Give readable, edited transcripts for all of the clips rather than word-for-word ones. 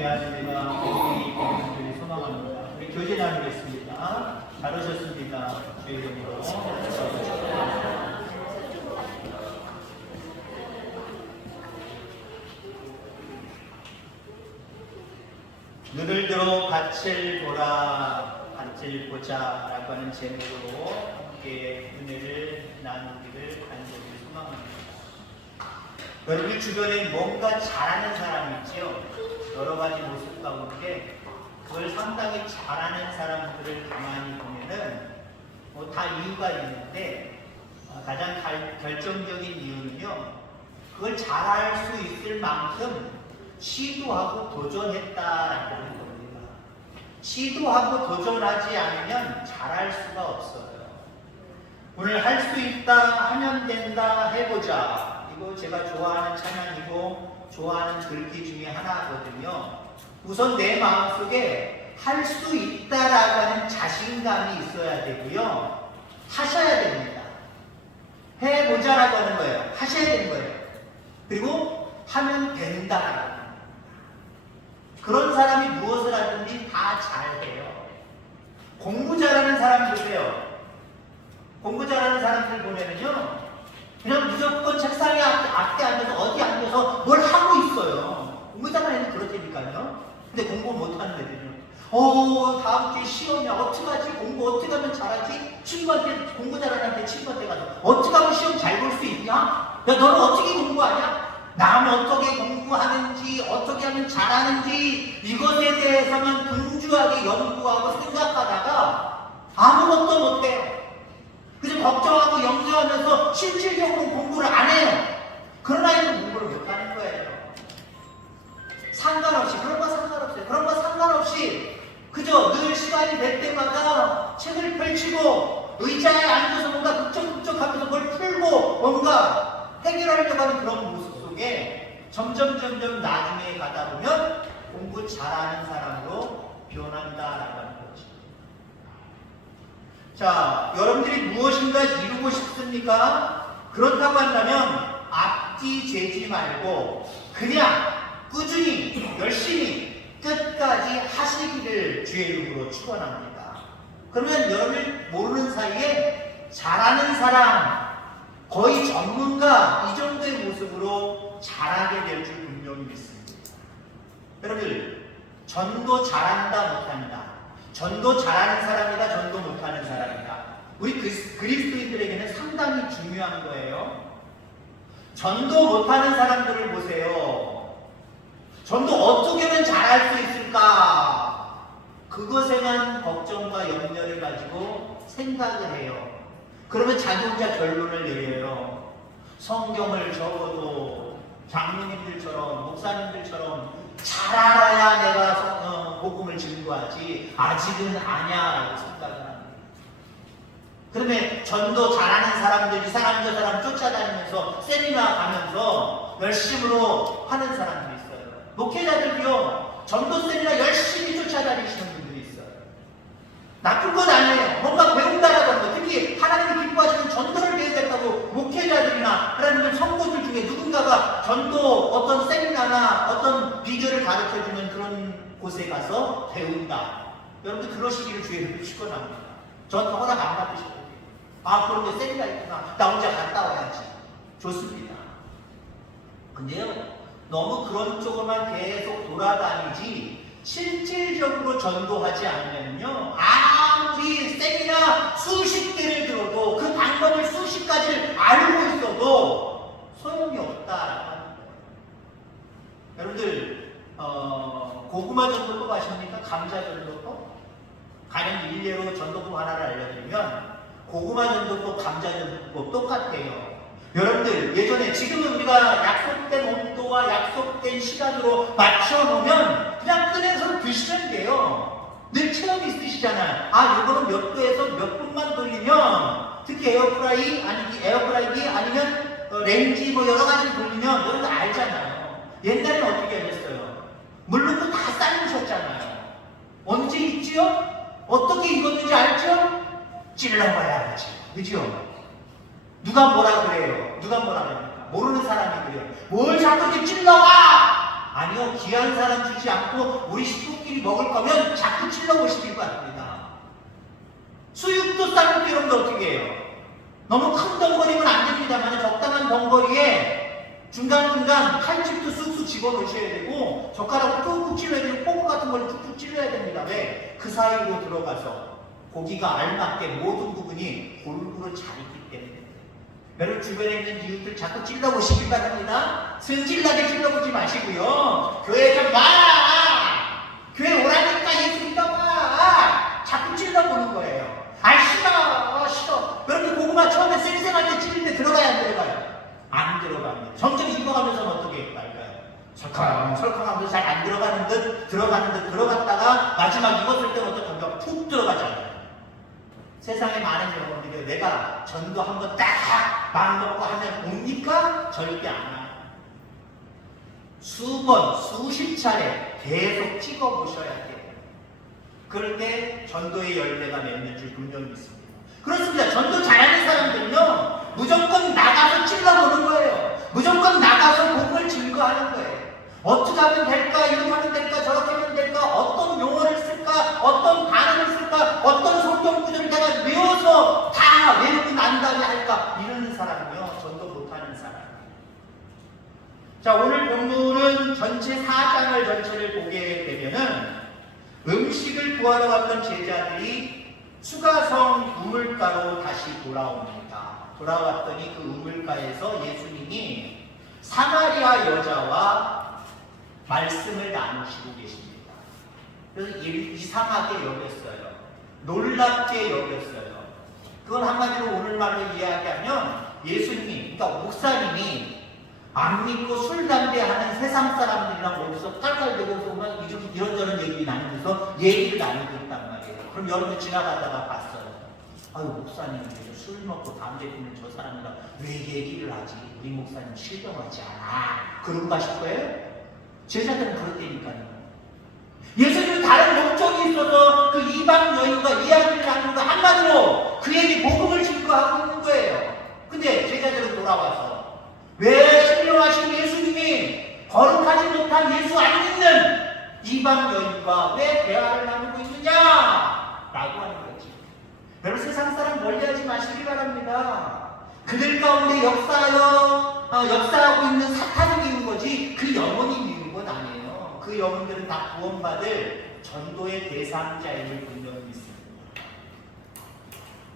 귀한 은혜가 우리 교회를 소망합니다. 우리 교제 나누겠습니다. 잘 오셨습니다. 주의 이름으로. 눈을 들어 밭을 보라, 밭을 보자 라고 하는 제목으로 함께 은혜를 나누기를 간절히 소망합니다. 여러분 주변에 뭔가 잘하는 사람이 있죠. 여러 가지 모습 가운데 그걸 상당히 잘하는 사람들을 가만히 보면은 다 이유가 있는데 가장 결정적인 이유는요, 그걸 잘할 수 있을 만큼 시도하고 도전했다라고 하는 겁니다. 시도하고 도전하지 않으면 잘할 수가 없어요. 오늘 할 수 있다, 하면 된다, 해보자. 이거 제가 좋아하는 찬양이고 좋아하는 글귀 중에 하나거든요. 우선 내 마음속에 할 수 있다라고 하는 자신감이 있어야 되고요. 하셔야 됩니다. 해보자라고 하는 거예요. 하셔야 되는 거예요. 그리고 하면 된다. 그런 사람이 무엇을 하든지 다 잘해요. 공부 잘하는 사람 보세요. 공부 잘하는 사람들 보면은요, 그냥 무조건 책상에 앞에 앉아서 어디 앉아서 뭘 하고 있어요. 공부 잘하는 애는 그렇다니까요. 근데 공부 못하는 애들은요, 다음 주에 시험이야. 어떡하지? 공부 어떻게 하면 잘하지? 친구한테, 공부 잘하는 애한테 친구한테 가서 어떻게 하면 시험 잘 볼 수 있냐? 야, 너는 어떻게 공부하냐? 남은 어떻게 공부하는지, 어떻게 하면 잘하는지, 이것에 대해서만 분주하게 연구하고 생각하다가 아무것도 못해요. 그래서 걱정하고 염려하면서 실질적으로 공부를 안 해요. 그런 아이는 공부를 못하는 거예요. 상관없이, 그런 거 상관없어요. 그런 거 상관없이 그저 늘 시간이 될 때마다 책을 펼치고 의자에 앉아서 뭔가 북적북적하면서 뭘 풀고 뭔가 해결하려고 하는 그런 모습 속에 점점 나중에 가다 보면 공부 잘하는 사람으로 변한다라고 하는 거죠. 자, 여러분들이 무엇인가 이루고 싶습니까? 그렇다고 한다면 앞뒤 재지 말고 그냥 꾸준히 열심히 끝까지 하시기를 주의 이름으로 축원합니다. 그러면 여러분이 모르는 사이에 잘하는 사람, 거의 전문가 이 정도의 모습으로 잘하게 될 줄 분명히 믿습니다. 여러분, 전도 잘한다 못한다, 전도 잘하는 사람이다, 전도 못하는 사람이다, 우리 그리스도인들에게는 상당히 중요한 거예요. 전도 못하는 사람들을 보세요. 전도 어떻게 하면 잘할 수 있을까? 그것에만 걱정과 염려를 가지고 생각을 해요. 그러면 자기 혼자 결론을 내려요. 성경을 적어도 장로님들처럼, 목사님들처럼 잘 알아야 내가 복음을 증거하지, 아직은 아니야라고 생각을 합니다. 그러면 전도 잘하는 사람들, 이 사람 저 사람 쫓아다니면서 세미나 가면서 열심으로 하는 사람들이 있어요. 목회자들도요, 전도 세미나 열심히 쫓아다니시는 분들이 있어요. 나쁜 건 아니에요. 뭔가 배운다라고 하는 거, 특히 하나님이 기뻐하시는 전도를 배우겠다고 목회자들이나 하나님의 성도들 중에 누군가가 전도 어떤 세미나나 어떤 비결을 가르쳐주는 그런 곳에 가서 배운다. 여러분들 그러시기를 주의를 축원합니다. 전 허락 안 받으시고, 그런 게 세미나 있구나, 나 혼자 갔다 와야지. 좋습니다. 근데요, 너무 그런 쪽으로만 계속 돌아다니지 실질적으로 전도하지 않으면요, 아무리 세미나 수십 개를 들어도 그 방법을 수십 가지를 알고 있어도 소용이 없다라고 하는 거예요. 여러분들 고구마 전도법 아십니까? 감자 전도법? 가령 일례로 전도법 하나를 알려드리면 고구마 전도법, 감자 전도법 똑같아요. 여러분들 예전에, 지금은 우리가 약속된 온도와 약속된 시간으로 맞춰놓으면 그냥 꺼내서 드시면 돼요. 늘 체험이 있으시잖아요. 이거는 몇 도에서 몇 분만 돌리면, 특히 에어프라이기 아니면 렌지 여러 가지 돌리면 여러분 알잖아요. 옛날에는 어떻게 하셨어요? 물 넣고 다 삶으셨잖아요. 언제 있지요? 어떻게 익었는지 알죠? 찔러봐야 하지. 그죠? 누가 뭐라 그래요? 누가 뭐라 그럽니까? 모르는 사람이 그래요. 뭘 자꾸 이렇게 찔러가? 아니요, 귀한 사람 주지 않고 우리 식구끼리 먹을 거면 자꾸 찔러보시길 바랍니다. 수육도 쌀국도 이런 거 어떻게 해요? 너무 큰 덩거리면 안 됩니다만 적당한 덩거리에 중간중간 칼집도 쑥쑥 집어넣으셔야 되고 젓가락으로 꾹꾹 찔러야 되고 포크 같은 걸로 툭툭 찔러야 됩니다. 왜? 그 사이로 들어가서 고기가 알맞게 모든 부분이 골고루 잘 있기 때문에. 여러분 주변에 있는 이웃들 자꾸 찔러보시길 바랍니다. 승질나게 찔러보지 마시고요. 교회 좀 와! 교회 오라니까 예수 믿어봐! 자꾸 찔러보는 거예요. 아 싫어 싫어. 여러분 고구마 처음에 쌩쌩할 때 찔릴 때 들어가야 안 들어가요? 안 들어갑니다. 점점 익어가면서는 어떻게 할까요? 설컹하면서 잘 안 들어가는 듯 들어가는 듯 들어갔다가 마지막 익었을 때는 어떡합니까? 푹 들어가잖아요. 세상에 많은 경우들이 내가 전도 한번 딱 마음먹고 하면 옵니까? 절대 안 와요. 수번, 수십 차례 계속 찍어보셔야 돼요. 그럴 때 전도의 열매가 맺는 줄 분명히 믿습니다. 그렇습니다. 전도 잘하는 사람들은요, 무조건 나가서 찔러보는 거예요. 무조건 나가서 복을 증거하는 거예요. 어떻게 하면 될까? 이렇게 하면 될까? 저렇게 하면 될까? 어떤 용어를 쓸까? 어떤 단어를 쓸까? 어떤 성경 구절을 내가 외워서 다 외우고 난 다음에 할까? 이러는 사람이요, 전도 못하는 사람. 자, 오늘 본문은 전체 4장을 전체를 보게 되면은 음식을 구하러 갔던 제자들이 수가성 우물가로 다시 돌아옵니다. 돌아왔더니 그 우물가에서 예수님이 사마리아 여자와 말씀을 나누시고 계십니다. 그래서 이상하게 여겼어요. 놀랍게 여겼어요. 그건 한마디로 오늘말로 이야기하면 예수님이, 그러니까 목사님이 안 믿고 술, 담배 하는 세상 사람들이랑 거기서 깔깔대고서 막 이런저런 얘기 나누면서 얘기를 나누고 있단 말이에요. 그럼 여러분 지나가다가 봤어요. 아유, 목사님 술 먹고 담배 피는 저 사람이랑 왜 얘기를 하지? 우리 목사님 실명하지 않아. 그런가 싶어요? 제자들은 그렇다니까요. 예수님은 다른 목적이 있어서 그 이방 여인과 이야기를 나누는 거 한마디로 그에게 복음을 증거하고 있는 거예요. 근데 제자들은 돌아와서 왜 신령하신 예수님이 거룩하지 못한 예수 안 믿는 이방 여인과 왜 대화를 나누고 있느냐? 라고 하는 거지. 여러분 세상 사람 멀리하지 마시기 바랍니다. 그들 가운데 역사하고 있는 사탄이 미운 거지 그 영혼이 미운 건 아니에요. 그 영혼들은 다 구원받을 전도의 대상자임을 분명히 믿습니다.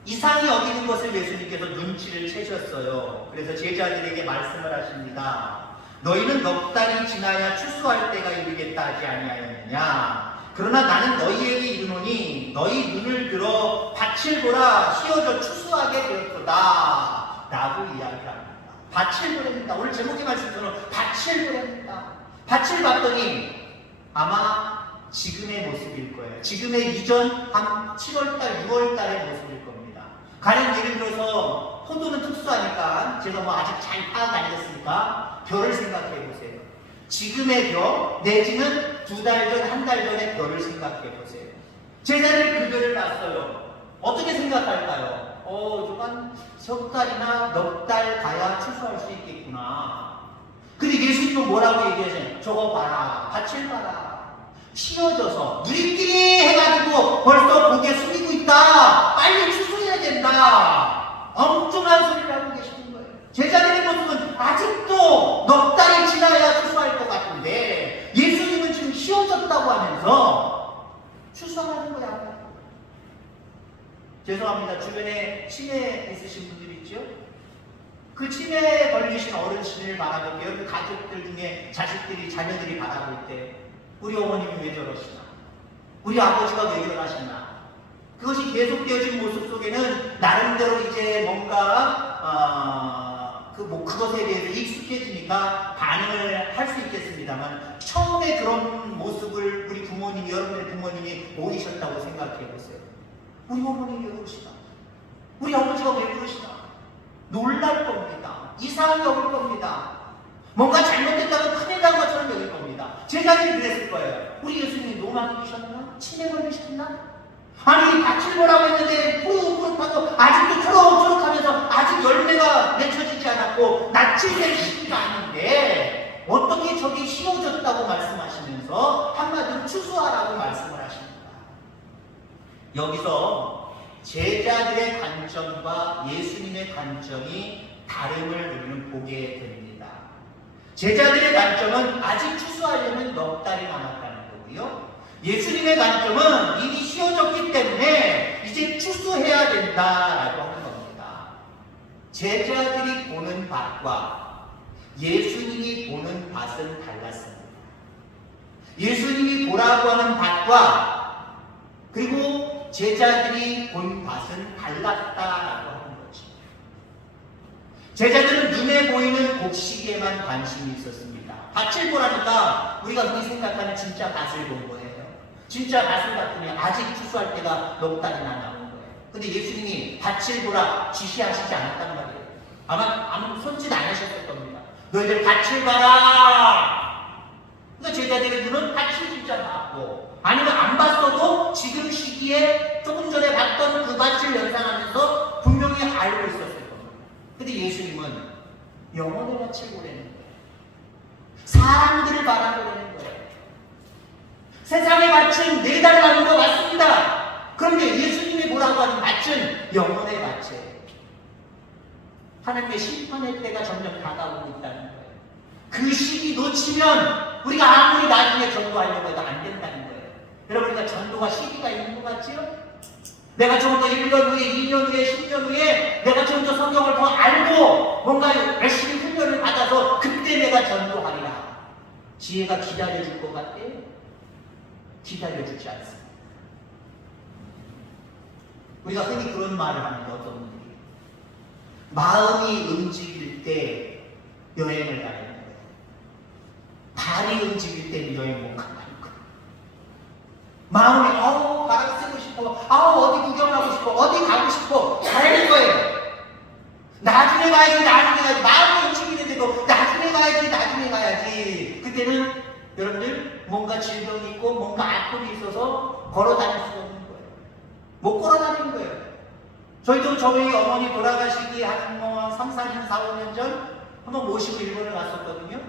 이상히 여기는 것을 예수님께서 눈치를 채셨어요. 그래서 제자들에게 말씀을 하십니다. 너희는 넉 달이 지나야 추수할 때가 이르겠다 하지 아니하였느냐? 그러나 나는 너희에게 이르노니 너희 눈을 들어 밭을 보라 휘어져 추수하게 되었도다 라고 이야기를 합니다. 밭을 보랍니다. 오늘 제목의 말씀처럼 밭을 보랍니다. 밭을 봤더니 아마 지금의 모습일 거예요. 지금의 이전 한 7월달, 6월달의 모습일 겁니다. 가령 예를 들어서 포도는 특수하니까 제가 아직 잘 파악 안 됐으니까 벼를 생각해 보세요. 지금의 벼 내지는 2달 전, 1달 전의 벼를 생각해 보세요. 제자들이 그 벼를 봤어요. 어떻게 생각할까요? 한 석 달이나 넉 달 가야 추수할 수 있겠구나. 근데 예수님은 뭐라고 얘기하세요? 저거 봐라, 밭을 봐라. 휘어져서 누리끼리 해가지고 벌써 고개 숙이고 있다. 빨리 추수해야 된다. 엉뚱한 소리를 하고 계시는 거예요. 제자들의 모습은 아직도 넉 달이 지나야 추수할 것 같은데 예수님은 지금 휘어졌다고 하면서 추수하는 거야. 죄송합니다. 주변에 치매 있으신 분들 있죠? 그 치매에 걸리신 어르신을 바라볼게요. 그 가족들 중에 자녀들이 바라볼 때 우리 어머님이 왜 저러시나? 우리 아버지가 왜 저러시나? 그것이 계속되어진 모습 속에는 나름대로 이제 뭔가 그것에 대해서 익숙해지니까 반응을 할 수 있겠습니다만 처음에 그런 모습을 우리 부모님이, 여러분의 부모님이 보이셨다고 생각해 보세요. 우리 어머님이 왜 그러시나? 우리 아버지가 왜 그러시나? 놀랄 겁니다. 이상하게 여길 겁니다. 뭔가 잘못됐다면 큰일 난 것처럼 여길 겁니다. 제자들이 그랬을 거예요. 우리 예수님이 노망이 드셨나? 치매 걸리셨나? 아니 밭을 보라고 했는데 푸릇푸릇하고 아직도 초록초록하면서 아직 열매가 맺혀지지 않았고 낯을 내리시지가 않은데 어떻게 저기 씌워졌다고 말씀하시면서 한마디로 추수하라고 말씀을 하십니다. 여기서 제자들의 관점과 예수님의 관점이 다름을 우리는 보게 됩니다. 제자들의 관점은 아직 추수하려면 넉 달이 남았다는 거고요. 예수님의 관점은 이미 씌워졌기 때문에 이제 추수해야 된다라고 하는 겁니다. 제자들이 보는 밭과 예수님이 보는 밭은 달랐습니다. 예수님이 보라고 하는 밭과 그리고 제자들이 본 밭은 달랐다라고 하는 거죠. 제자들은 눈에 보이는 곡식에만 관심이 있었습니다. 밭을 보라니까 우리가 흔히 생각하는 진짜 밭을 본 거예요. 진짜 밭을 봤더니 아직 추수할 때가 넉 달이나 남은 거예요. 근데 예수님이 밭을 보라 지시하시지 않았단 말이에요. 아마 손짓 안 하셨을 겁니다. 너희들 밭을 봐라. 그러니까 제자들의 눈은 밭을 진짜 봤고, 아니면 안 봤어도 지금 시기에 조금 전에 봤던 그 밭을 연상하면서 분명히 알고 있었을 겁니다. 근데 예수님은 영혼의 밭을 보라는 거예요. 사람들을 바라보라는 거예요. 세상의 밭은 4달 남은 거 맞습니다. 그런데 예수님이 보라고 하는 밭은 영혼의 밭이에요. 하나님의 심판의 때가 점점 다가오고 있다는 거예요. 그 시기 놓치면 우리가 아무리 나중에 전도하려고 해도 안 된다는 거예요. 여러분, 우리가 전도가 시기가 있는 것 같지요? 내가 좀 더 1년 후에, 2년 후에, 10년 후에 내가 좀 더 성경을 더 알고 뭔가 열심히 훈련을 받아서 그때 내가 전도하리라. 지혜가 기다려줄 것 같아요? 기다려주지 않습니다. 우리가 흔히 그런 말을 합니다. 어떤 분들이 마음이 움직일 때 여행을 가는 거예요. 발이 움직일 때 여행 못 간다는 거예요. 마음이 바람 쐬고 싶어, 어디 구경하고 싶어, 어디 가고 싶어 가는 거예요. 나중에 가야지. 마음이 움직이는데도 나중에 가야지. 그때는 여러분들 뭔가 질병이 있고 뭔가 아픔이 있어서 걸어 다닐 수 없는 거예요. 못 걸어 다니는 거예요. 저희도 저희 어머니 돌아가시기 한 3, 4년, 4, 5년 전 한번 모시고 일본에 갔었거든요.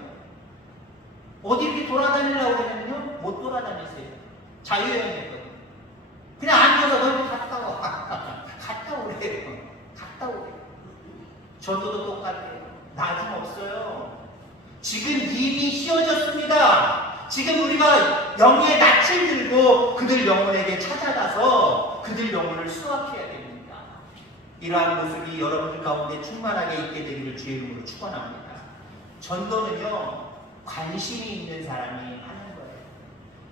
어디 이렇게 돌아다니려고 그러면요, 못 돌아다니세요. 자유여행했거든요. 그냥 앉아서 너희 갔다 와. 갔다 오래요. 저도 똑같아요. 나중 없어요. 지금 이미 씌워졌습니다. 지금 우리가 영의 낯을 들고 그들 영혼에게 찾아가서 그들 영혼을 수확해야 됩니다. 이러한 모습이 여러분들 가운데 충만하게 있게 되기를 주의 이름으로 축원합니다. 전도는요, 관심이 있는 사람이 하는 거예요.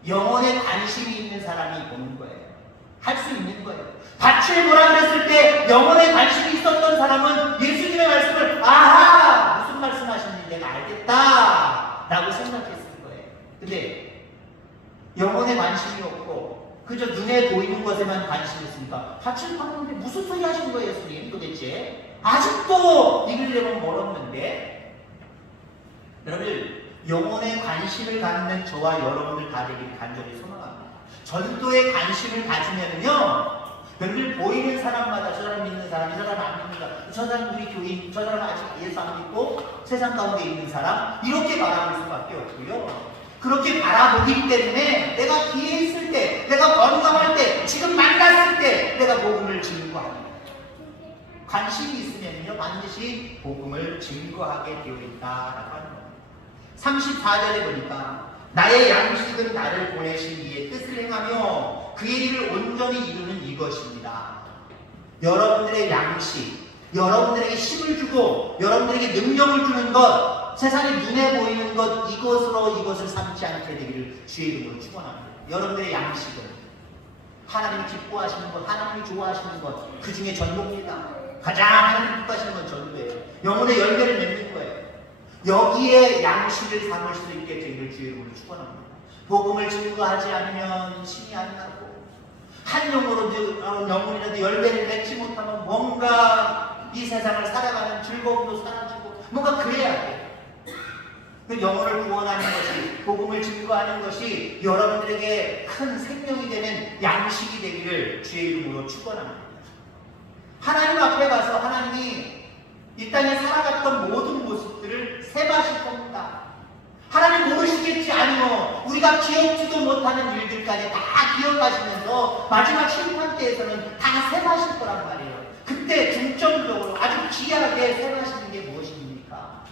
영혼에 관심이 있는 사람이 보는 거예요. 할 수 있는 거예요. 밭을 보라 그랬을 때 영혼에 관심이 있었던 사람은 예수님의 말씀을 무슨 말씀하시는지 내가 알겠다 라고 생각했을 거예요. 근데 영혼에 관심이 없고 그저 눈에 보이는 것에만 관심이 있으니까 밭을 파는데 무슨 소리 하신 거예요, 예수님 도대체? 아직도 이기려면 멀었는데. 여러분, 영혼에 관심을 갖는 저와 여러분들 다 되기를 간절히 소망합니다. 전도에 관심을 가지면요, 여러분 보이는 사람마다 저 사람 믿는 사람, 이 사람 안 믿는 사람, 저 사람 우리 교인, 저 사람 아직 예수 안 믿고 세상 가운데 있는 사람, 이렇게 바라볼 수밖에 없고요. 그렇게 바라보기 때문에 내가 기회 있을 때, 내가 건강할 때, 지금 만났을 때 내가 복음을 증거합니다. 관심이 있으면요, 반드시 복음을 증거하게 되어 있다라고 하는 겁니다. 34절에 보니까 나의 양식은 나를 보내신 이의 뜻을 행하며 그의 일을 온전히 이루는 이것입니다. 여러분들의 양식, 여러분들에게 힘을 주고 여러분들에게 능력을 주는 것, 세상에 눈에 보이는 것, 이것을 삼지 않게 되기를 주의 이름으로 축원합니다. 여러분들의 양식은 하나님이 기뻐하시는 것, 하나님이 좋아하시는 것, 그 중에 전도입니다. 가장 하나님이 기뻐하시는 건 전도예요. 영혼의 열매를 맺는 거예요. 여기에 양식을 삼을 수 있게 되기를 주의 이름으로 축원합니다. 복음을 증거하지 않으면 힘이 안 나고 한 영혼이라도 열매를 맺지 못하면 뭔가 이 세상을 살아가는 즐거움도 사라지고 뭔가 그래야 돼요. 그 영혼을 구원하는 것이, 복음을 증거하는 것이 여러분들에게 큰 생명이 되는 양식이 되기를 주의 이름으로 축원합니다. 하나님 앞에 가서 하나님이 이 땅에 살아갔던 모든 모습들을 세바실 겁니다. 하나님 모르시겠지? 아니요. 우리가 기억지도 못하는 일들까지 다 기억하시면서 마지막 심판 때에서는 다 세마실 거란 말이에요. 그때 중점적으로 아주 귀하게 세마시는 게 무엇입니까?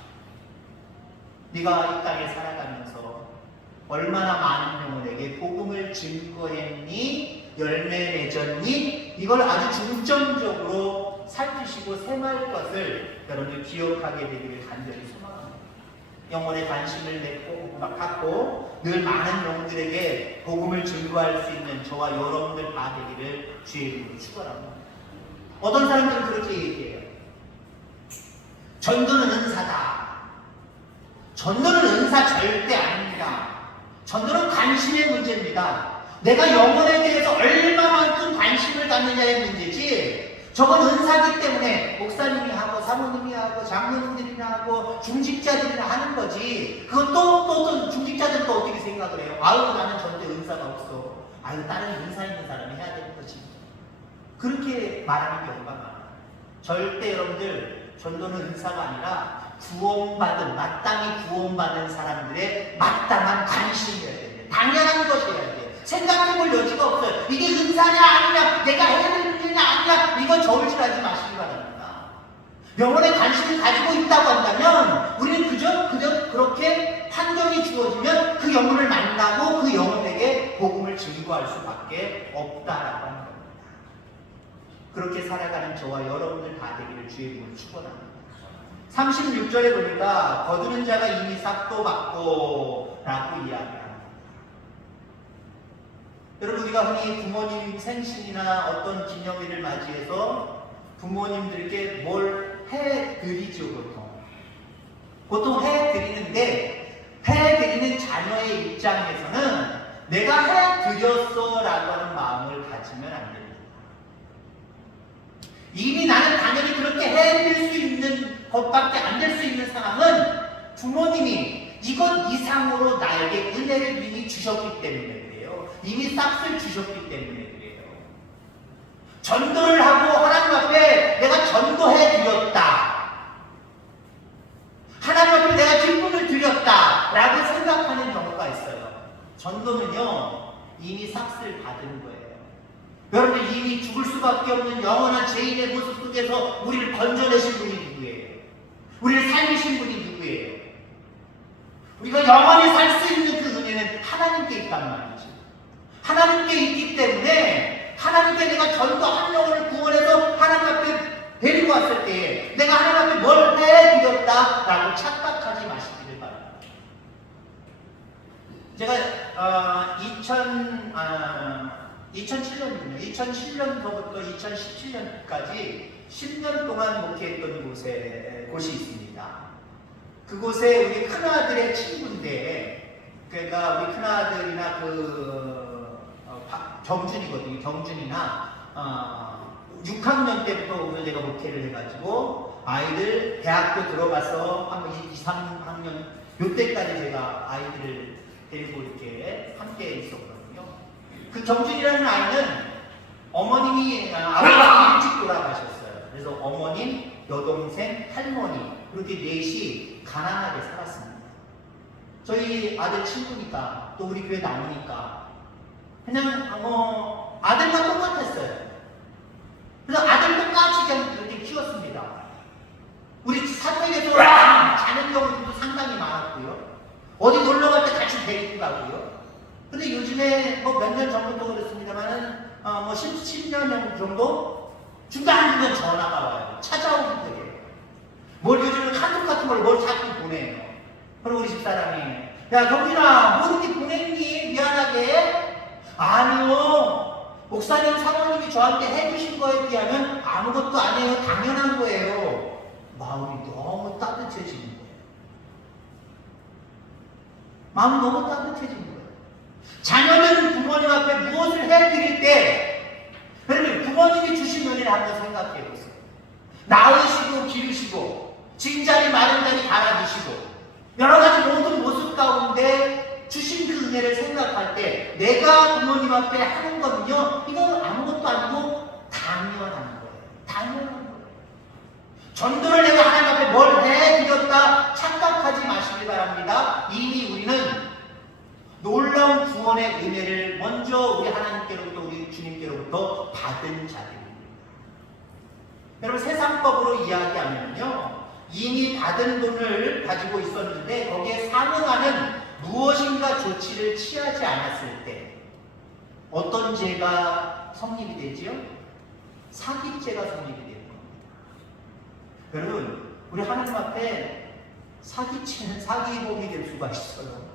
네가 이 땅에 살아가면서 얼마나 많은 영혼에게 복음을 증거했니? 열매 맺었니? 이걸 아주 중점적으로 살피시고 세말 것을 여러분들 기억하게 되기를 간절히 소망합니다. 영혼에 관심을 갖고 늘 많은 영혼들에게 복음을 증거할 수 있는 저와 여러분들 다 되기를 주의 이름으로 축원합니다. 어떤 사람들은 그렇게 얘기해요. 전도는 은사다. 전도는 은사 절대 아닙니다. 전도는 관심의 문제입니다. 내가 영혼에 대해서 얼마만큼 관심을 갖느냐의 문제지, 저건 은사기 때문에 목사님이 하고 사모님이 하고 장로님들이나 하고 중직자들이나 하는 거지. 그건 또 중직자들은 또 어떻게 생각을 해요? 아유, 나는 전도에 은사가 없어. 아유, 다른 은사 있는 사람이 해야 되는 거지. 그렇게 말하는 경우가 많아요. 절대 여러분들, 전도는 은사가 아니라 구원받은, 마땅히 구원받은 사람들의 마땅한 관심이어야 돼요. 당연한 것이어야 돼요. 생각해볼 여지가 없어요. 이게 은사냐 아니냐, 내가 해야 되는 일이냐 아니냐, 이거 저울질하지 마시기 바랍니다. 영혼에 관심을 가지고 있다고 한다면 우리는 그저 그렇게 환경이 주어지면 그 영혼을 만나고 그 영혼에게 복음을 증거할 수밖에 없다라고 하는 겁니다. 그렇게 살아가는 저와 여러분들 다 되기를 주의 이름으로 축원합니다. 36절에 보니까 거두는 자가 이미 싹도 받고 라고 이야기합니다. 여러분, 우리가 흔히 부모님 생신이나 어떤 기념일을 맞이해서 부모님들께 뭘 해드리죠. 보통 해드리는데, 해드리는 자녀의 입장에서는 내가 해드렸어 라고 하는 마음을 가지면 안 됩니다. 이미 나는 당연히 그렇게 해드릴 수 있는 것밖에 안 될 수 있는 상황은 부모님이 이것 이상으로 나에게 은혜를 이미 주셨기 때문에 그래요. 이미 싹을 주셨기 때문에 그래요. 전도를 하고 하나님 앞에 내가 전도해 드렸다, 하나님 앞에 내가 기쁨을 드렸다 라고 생각하는 경우가 있어요. 전도는요, 이미 싹을 받은 거예요. 여러분, 이미 죽을 수밖에 없는 영원한 죄인의 모습 속에서 우리를 건져내신 분이 누구예요? 우리를 살리신 분이 누구예요? 우리가 영원히 살 수 있는 그 은혜는 하나님께 있단 말이죠. 하나님께 있기 때문에 하나님께 내가 전도한 영혼을 구원해서 하나님 앞에 데리고 왔을 때에 내가 하나님 앞에 뭘 해드렸다라고 착각하지 마시기를 바랍니다. 제가 2007년부터 2017년까지 10년 동안 목회했던 곳이 있습니다. 그곳에 우리 큰아들의 친구인데, 그러니까 우리 큰아들이나 경준이거든요. 경준이나 6학년 때부터 제가 목회를 해가지고 아이들 대학교 들어가서 한 2, 3학년 요때까지 제가 아이들을 데리고 이렇게 함께 있었거든요. 그 경준이라는 아이는 어머님이 아버지가 일찍 돌아가셨어요. 그래서 어머님, 여동생, 할머니 그렇게 넷이 가난하게 살았습니다. 저희 아들 친구니까 또 우리 교회 나오니까 그냥 아들과 똑같았어요. 그래서 아들 똑같이 그냥 이렇게 키웠습니다. 우리 사택에서 자는 경우도 상당히 많았고요. 어디 놀러 갈 때 같이 데리고 가고요. 근데 요즘에 몇 년 전부터 그렇습니다만은 10년 정도 중간중간 전화가 와요. 찾아오기 때문에 뭘 요즘은 카톡 같은 걸 뭘 자꾸 보내요. 그럼 우리 집사람이 야 경진아 뭐 이렇게 보냈니? 미안하게. 아니요, 목사님 사모님이 저한테 해주신 거에 비하면 아무것도 아니에요. 당연한 거예요. 마음이 너무 따뜻해지는 거예요. 마음이 너무 따뜻해지는 거예요. 자녀는 부모님 앞에 무엇을 해드릴 때 여러분 부모님이 주신 은혜를 한번 생각해 보세요. 낳으시고 기르시고 진 자리 마른 자리 갈아주시고 여러 가지 모든 모습 가운데 주신 그 은혜를 생각할 때 내가 부모님 앞에 하는 거는요, 이건 아무것도 아니고 당연한 거예요. 당연한 거예요. 전도를 내가 하나님 앞에 뭘 해드렸다 착각하지 마시기 바랍니다. 이미 우리 구원의 은혜를 먼저 우리 하나님께로부터 우리 주님께로부터 받은 자들입니다. 여러분 세상법으로 이야기하면요, 이미 받은 돈을 가지고 있었는데 거기에 상응하는 무엇인가 조치를 취하지 않았을 때 어떤 죄가 성립이 되지요? 사기죄가 성립이 되는 겁니다. 여러분, 우리 하나님 앞에 사기치는 사기범이 될 수가 있어요.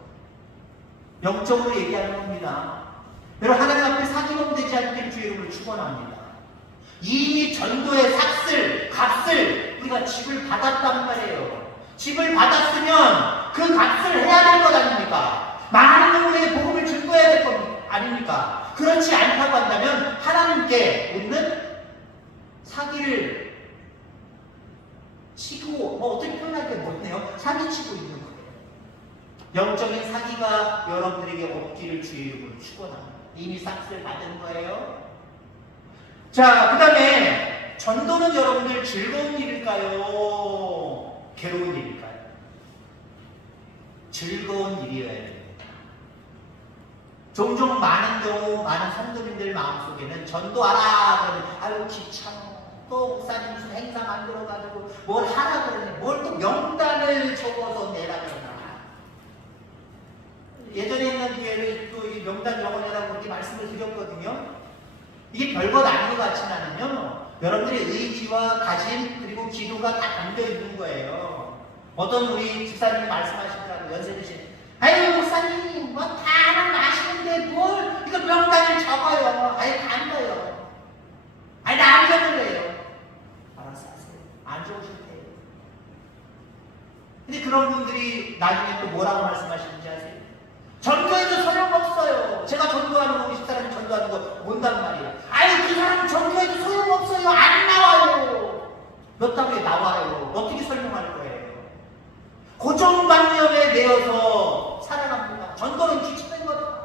영적으로 얘기하는 겁니다. 여러분, 하나님 앞에 사기범 되지 않길 주의 이름으로 축원합니다. 이미 전도의 값을 우리가 집을 받았단 말이에요. 집을 받았으면 그 값을 해야 될 것 아닙니까? 많은 경우에 복음을 증거해야 될 것 아닙니까? 그렇지 않다고 한다면 하나님께 우리는 사기를 치고, 어떻게 표현할 게 뭐네요? 사기치고 있는 거예요. 영적인 사기가 여러분들에게 없기를 주의 이름으로 축원합니다. 이미 값을 받은 거예요. 자, 그 다음에 전도는 여러분들 즐거운 일일까요? 괴로운 일일까요? 즐거운 일이어야 됩니다. 종종 많은 경우 많은 성도님들 마음속에는 전도하라 그러면 아유 귀찮아, 또 목사님 무슨 행사 만들어가지고 뭘 하라 그러니 뭘 또 명단을 적어서 내라 그러나. 예전에 있는 기회를 또 이 명단 적어내라고 그렇게 말씀을 드렸거든요. 이게 별것 아닌 것 같지는 않으면 여러분들의 의지와 다짐 그리고 기도가 다 담겨 있는 거예요. 어떤 우리 집사님이 말씀하시더라고요. 연세 드신, 아유 목사님 뭐 다는 아시는데 뭘 이거 명단을 적어요. 아예 다 안 돼요. 아니 나 안 적을래요. 알아서 하세요. 안 적으실 테요. 근데 그런 분들이 나중에 또 뭐라고 말씀하시는지 아세요? 전도해도 소용없어요. 제가 전도하는 거, 우리 집사람이 전도하는 거 온단 말이에요. 아니 그 사람은 전도해도 소용없어요. 안 나와요. 몇 달에 나와요. 어떻게 설명할 거예요? 고정관념에 내어서 살아갑니다. 전도는 귀찮은 거다.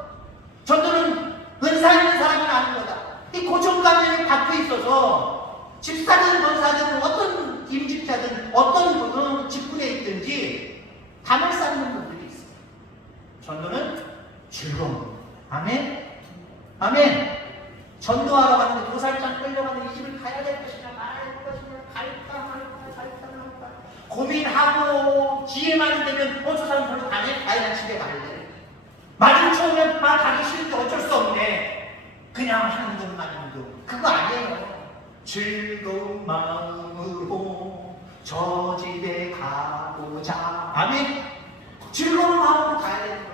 전도는 은사 있는 사람은 아닌 거다. 이 고정관념이 박혀 있어서 집사든 권사든 어떤 임직자든 어떤 직분에 있든지 담을 쌓는 분들이 있어요. 전도는 즐거운 겁니다. 아멘? 아멘? 전도하러 가는데 도살장 끌려가는 이 집을 가야 될 것이냐 말아야 될 것이냐 갈까 말까 고민하고 기회만 되면 저 사람 별로 가네? 아니 난 집에 갈래. 마주쳐오면 가기 싫은데 어쩔 수 없네. 그냥 하는 것만도 그거 아니에요. 즐거운 마음으로 저 집에 가보자. 아멘? 즐거운 마음으로 가야 되는 거예요.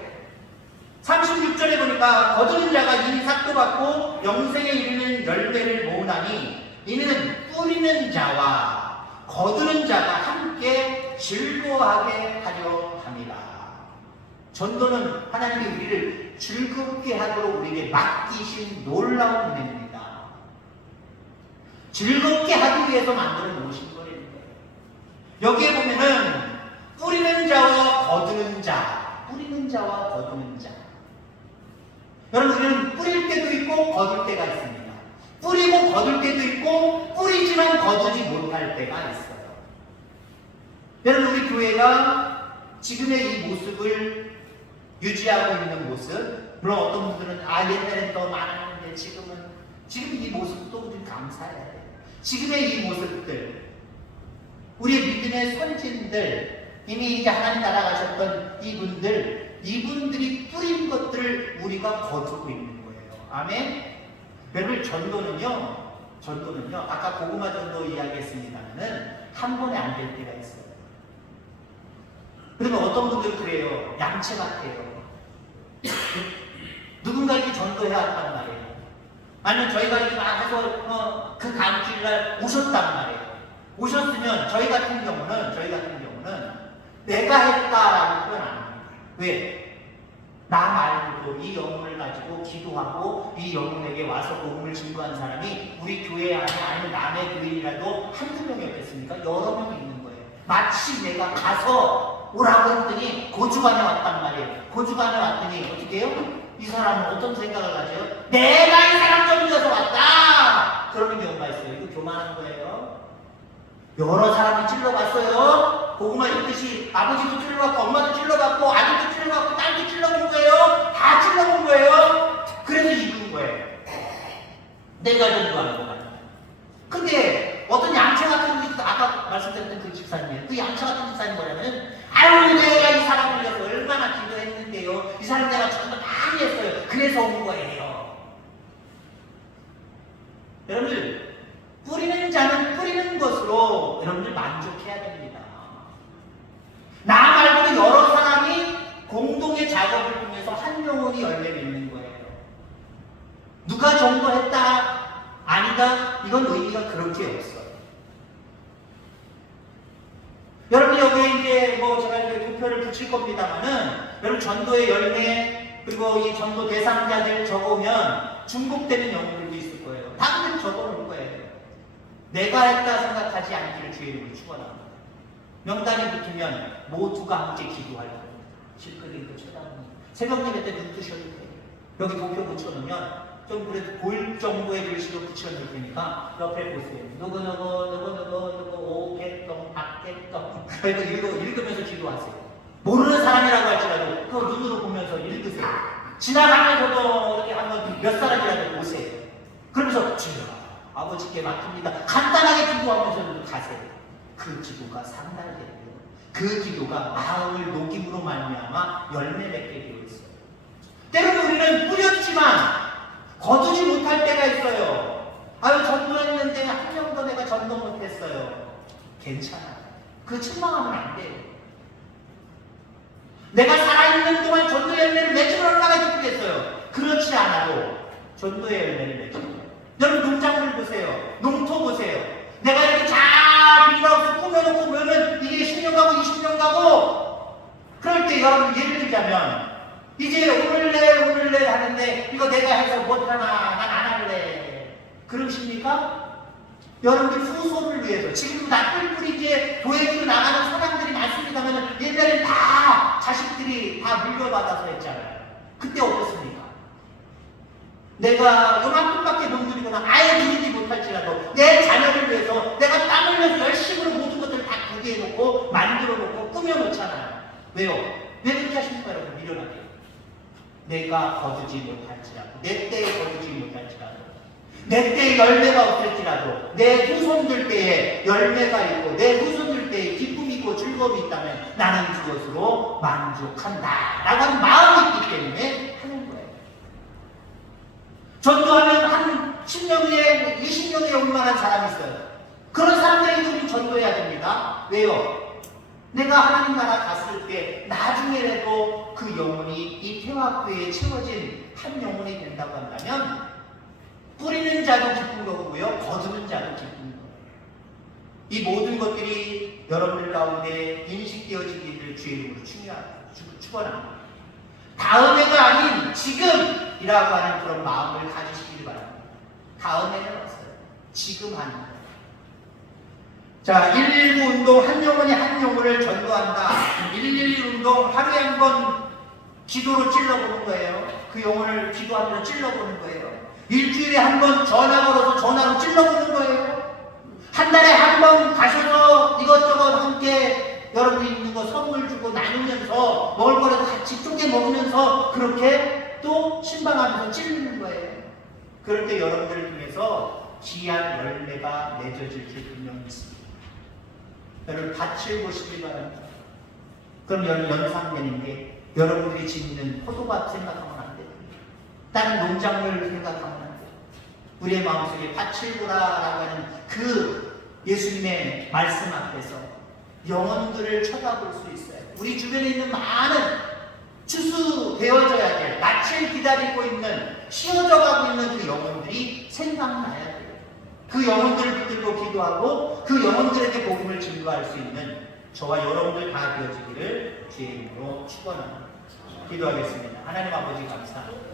36절에 보니까 거두는 자가 이미 삭도 받고 영생에 이르는 열매를 모으나니 이는 뿌리는 자와 거두는 자가 함께 즐거워하게 하려 함이라. 전도는 하나님이 우리를 즐겁게 하도록 우리에게 맡기신 놀라운 은혜입니다. 즐겁게 하기 위해서 만들어 놓으신 거예요. 여기에 보면은 뿌리는 자와 거두는 자, 뿌리는 자와 거두는 자. 여러분, 우리는 뿌릴 때도 있고 거둘 때가 있습니다. 뿌리고 거둘 때도 있고 뿌리지만 거두지 못할 때가 있어요. 여러분, 우리 교회가 지금의 이 모습을 유지하고 있는 모습, 물론 어떤 분들은 옛날엔 더 많았는데 지금 이 모습도 우리 감사해야 돼요. 지금의 이 모습들, 우리의 믿음의 선진들, 이미 이제 하나님 나라가셨던 이분들이 뿌린 것들을 우리가 거두고 있는 거예요. 아멘? 여러분, 전도는요, 아까 고구마 전도 이야기했습니다만은 한 번에 안 될 때가 있어요. 그러면 어떤 분들 그래요. 양채 같아요. 누군가 이렇게 전도해 왔단 말이에요. 아니면 저희가 이렇게 막 해서 그 다음 주일날 오셨단 말이에요. 오셨으면 저희 같은 경우는 내가 했다라는 건 아닙니다. 왜? 나 말고도 이 영혼을 가지고 기도하고 이 영혼에게 와서 복음을 증거한 사람이 우리 교회 안에 아니면 남의 교회라도 한두 명이었겠습니까? 여러 명이 있는 거예요. 마치 내가 가서 오라고 했더니 고주관에 왔단 말이에요. 고주관에 왔더니 어떻게 해요? 이 사람은 어떤 생각을 가져요? 내가 이 사람 전도해서 왔다! 그러는 경우가 있어요. 이거 교만한 거예요. 여러 사람이 찔러봤어요. 고구마 읽듯이 아버지도 찔러봤고 엄마도 찔러봤고 아들도 찔러봤고 딸도 찔러본 거예요. 다 찔러본 거예요. 그래서 이긴 거예요. 내가 전도하는 거예요. 근데 어떤 양채 같은 분, 아까 말씀드렸던 그 집사님이에요. 그 양채 같은 집사님 뭐냐면, 아유, 내가 이 사람을 위해서 얼마나 기도했는데요. 이 사람 내가 전도 많이 했어요. 그래서 온 거예요. 여러분들, 뿌리는 자는 뿌리는 것으로 여러분들 만족해야 됩니다. 나 말고도 여러 사람이 공동의 작업을 통해서 한 영혼이 열매 맺는 거예요. 누가 전도했다, 아니다, 이건 의미가 그렇게 없어요. 여러분 여기 이제 뭐 제가 이제 도표를 붙일 겁니다만은 여러분 전도의 열매 그리고 이 전도 대상자들 적으면 중복되는 영혼들도 있을 거예요. 다 그대로 적어놓을 거예요. 내가 했다 생각하지 않기를 주의 이름으로 축원합니다. 명단이 붙으면 모두가 함께 기도할 거예요. 실컷 이거 쳐다보면 새벽 예배 때 눈 뜨셔도 돼요. 여기 도표 붙여놓으면 좀 그래도 보일 정도의 글씨로 붙여놓을 테니까 옆에 보세요. 누구 오개똥 박개똥 그러니까 읽으면서 기도하세요. 모르는 사람이라고 할지라도 그 눈으로 보면서 읽으세요. 지나가면서도 이렇게 한번 몇 사람이라도 보세요. 그러면서 주여 아버지께 맡깁니다. 간단하게 기도하면서 가세요. 그 기도가 상달돼요. 그 기도가 마음을 녹임으로 말미암아 열매 맺게 되어 있어요. 때로는 우리는 뿌렸지만 거두지 못할 때가 있어요. 아유 전도했는데 한 명도 내가 전도 못했어요. 괜찮아요. 그 책망하면 안 돼요. 내가 살아있는 동안 전도의 열매를 맺으면 얼마나 기쁘겠어요. 그렇지 않아도 전도의 열매를 맺어요. 여러분 농작물 보세요. 농토 보세요. 내가 이렇게 잘 밀어서 꾸며놓고 그러면 이게 10년 가고 20년 가고 그럴 때 여러분 예를 들자면 이제 오늘래 하는데 이거 내가 해서 못하나 난 안 할래 그러십니까? 여러분들 후손을 위해서 지금 낯불불이 이제 교회로 나가는 사람들이 많습니다만 옛날엔 다 자식들이 다 물려받아서 했잖아요. 그때 어떻습니까? 내가 요만큼밖에 못 누리거나 아예 누리지 못할지라도 내 자녀를 위해서 내가 땀 흘려서 열심으로 모든 것들을 다 구비해놓고 만들어놓고 꾸며놓잖아요. 왜요? 왜 그렇게 하십니까 여러분? 미련하게 내가 거두지 못할지라도 내 때에 거두지 못할지라도 내 때에 열매가 없을지라도 내 후손들 때에 열매가 있고 내 후손들 때에 기쁨이 있고 즐거움이 있다면 나는 그것으로 만족한다 라고 하는 마음이 있기 때문에 하는 거예요. 전도하면 한 10년 후에 20년 후에 올만한 사람이 있어요. 그런 사람들에게 우리 전도해야 됩니다. 왜요? 내가 하나님 나라 갔을 때 나중에라도 그 영혼이 이 태화교회에 채워진 한 영혼이 된다고 한다면 뿌리는 자도 기쁜 거고요. 거두는 자도 기쁜 거예요. 이 모든 것들이 여러분들 가운데 인식되어지기를 주의 이름으로 축원합니다. 다음해가 아닌 지금이라고 하는 그런 마음을 가지시길 바랍니다. 다음해는 없어요. 지금 하는 거예요. 자, 119 운동 한 영혼이 한 영혼을 전도한다. 111 운동 하루에 한 번 기도로 찔러보는 거예요. 그 영혼을 기도하면서 찔러보는 거예요. 일주일에 한 번 전화 걸어서 전화로 찔러보는 거예요. 한 달에 한 번 가셔서 이것저것 함께 여러분이 있는 거 선물 주고 나누면서 먹을 거라도 같이 쪼개 먹으면서 그렇게 또 신방하면서 찔르는 거예요. 그럴 때 여러분들 중에서 귀한 열매가 맺어질 줄 분명히 있습니다. 여러분 밭을 보시기 바랍니다. 그럼 여러분 연상되는 게 여러분들이 짓는 포도밭 생각하면 안 돼요. 다른 농작물 생각하면 안 돼요. 우리의 마음속에 밭을 보라라고 하는 그 예수님의 말씀 앞에서 영혼들을 쳐다볼 수 있어요. 우리 주변에 있는 많은 추수되어져야 될 낯을 기다리고 있는 씌워져 가고 있는 그 영혼들이 생각나야 돼요. 그 영혼들을 붙들고 기도하고 그 영혼들에게 복음을 증거할 수 있는 저와 여러분들 다 되어지기를 주의 이름으로 축원합니다. 기도하겠습니다. 하나님 아버지 감사합니다.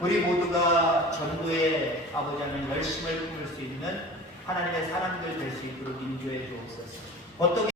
우리 모두가 전도의 아버지 하나님 열심을 품을 수 있는 하나님의 사람들 될 수 있도록 인도해 주옵소서. 어떻게